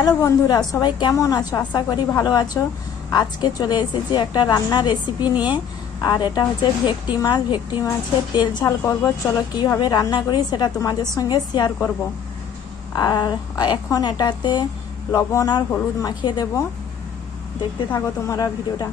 হ্যালো বন্ধুরা, সবাই কেমন আছো? আশা করি ভালো আছো। আজকে চলে এসেছি একটা রান্নার রেসিপি নিয়ে। আর এটা হচ্ছে ভেটকি মাছ। ভেটকি মাছের তেল ঝাল করব। চলো কিভাবে রান্না করি সেটা তোমাদের সঙ্গে শেয়ার করব। আর এখন এটাতে লবণ আর হলুদ মাখিয়ে দেব। দেখতে থাকো তোমরা ভিডিওটা।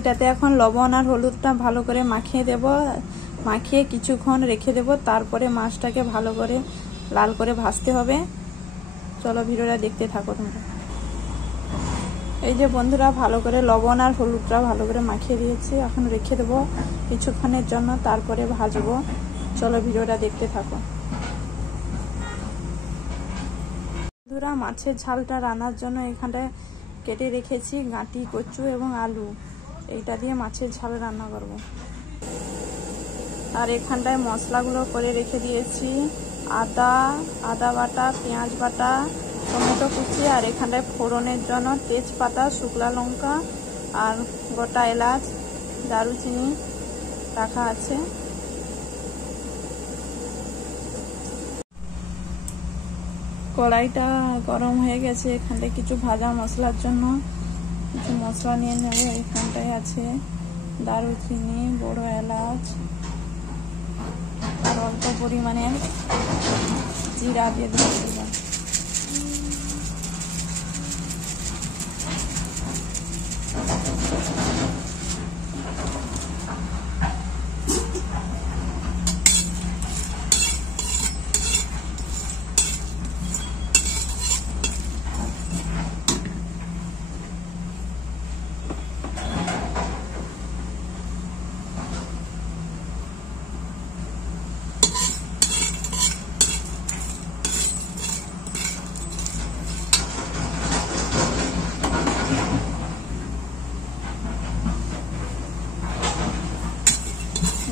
এটাতে এখন লবণ আর হলুদটা ভালো করে মাখিয়ে দেব। মাখিয়ে কিছুক্ষণ রেখে দেব। তারপরে মাছটাকে ভালো করে লাল করে ভাজতে হবে। চলো ভিডিওটা দেখতে থাকো তোমরা। এই যে বন্ধুরা, ভালো করে লবণ আর হলুদটা ভালো করে মাখিয়ে দিয়েছি। এখন রেখে দেব কিছুক্ষণের জন্য, তারপরে ভাজবো। চলো ভিডিওটা দেখতে থাকো। বন্ধুরা, মাছের ঝালটা রান্নার জন্য এখানটায় কেটে রেখেছি গাঁটি, কচু এবং আলু। এইটা দিয়ে মাছের ঝাল রান্না করব। আর এখানটায় মশলাগুলো করে রেখে দিয়েছি। আদা বাটা, পেঁয়াজ বাটা, টমেটো কুচি, আর এখানটায় ফোড়নের জন্য তেজপাতা, শুকনো লঙ্কা আর গোটা এলাচ, দারুচিনি রাখা আছে। কড়াইটা গরম হয়ে গেছে। এখানটায় কিছু ভাজা মশলার জন্য কিছু মশলা নিয়ে নেব। এখানটায় আছে দারুচিনি, বড় এলাচ আর অল্প পরিমাণে জিরা দিয়ে দেব।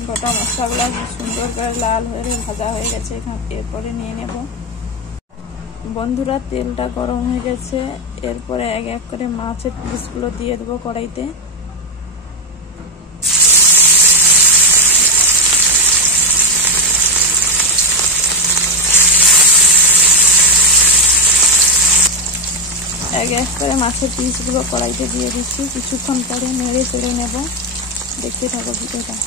গোটা মশলাগুলো সুন্দর করে লাল হয়ে ভাজা হয়ে গেছে। এরপরে নিয়ে নেব। বন্ধুরা, তেলটা গরম হয়ে গেছে। এরপরে এক এক করে মাছের পিসগুলো দিয়ে দেবো কড়াইতে। এক এক করে মাছের পিসগুলো কড়াইতে দিয়ে দিচ্ছি। কিছুক্ষণ পরে নেড়ে চেড়ে নেব। দেখতে থাকো ভিডিওটা।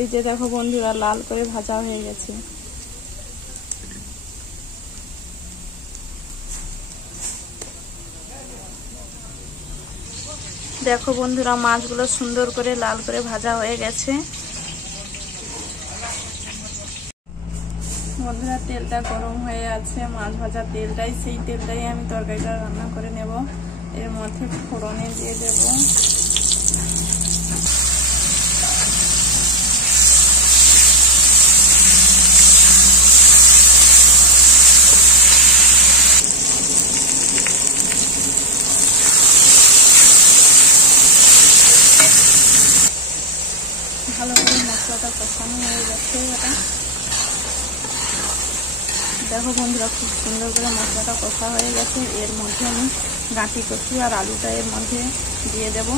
এই যে দেখো বন্ধুরা, লাল করে ভাজা হয়ে গেছে। দেখো বন্ধুরা, মাছগুলো সুন্দর করে লাল করে ভাজা হয়ে গেছে। বন্ধুরা, তেলটা গরম হয়ে আছে। মাছ ভাজা তেলটাই, সেই তেলটাই আমি তরকারিটা রান্না করে নেব। এর মধ্যে ফোড়নে দিয়ে দেব ভালো করে। মশলাটা কষানো হয়ে যাচ্ছে। এটা দেখো বন্ধুরা, খুব সুন্দর করে মশলাটা কষা হয়ে গেছে। এর মধ্যে আমি গাঁটি কচু আর আলুটা এর মধ্যে দিয়ে দেব।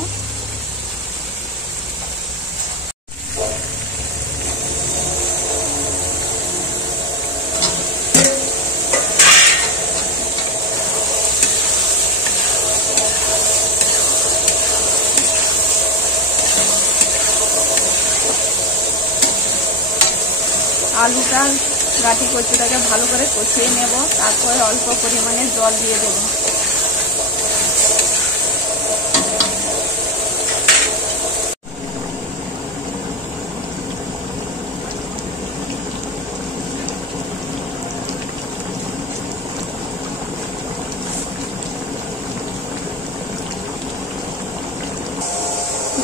আলুটা গাঁটি কচুটাকে ভালো করে কষিয়ে নেব। তারপরে অল্প পরিমাণে জল দিয়ে দেব।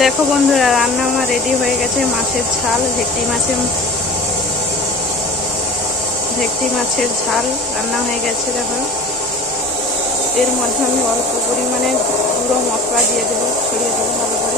দেখো বন্ধুরা, রান্না আমার রেডি হয়ে গেছে। মাছের ঝাল, ভেটকি মাছের ঝাল রান্না হয়ে গেছে। দেখো, এর মধ্যে আমি অল্প পরিমাণে গুঁড়ো মশলা দিয়ে দেবো, ছড়িয়ে দেবো ভালো করে।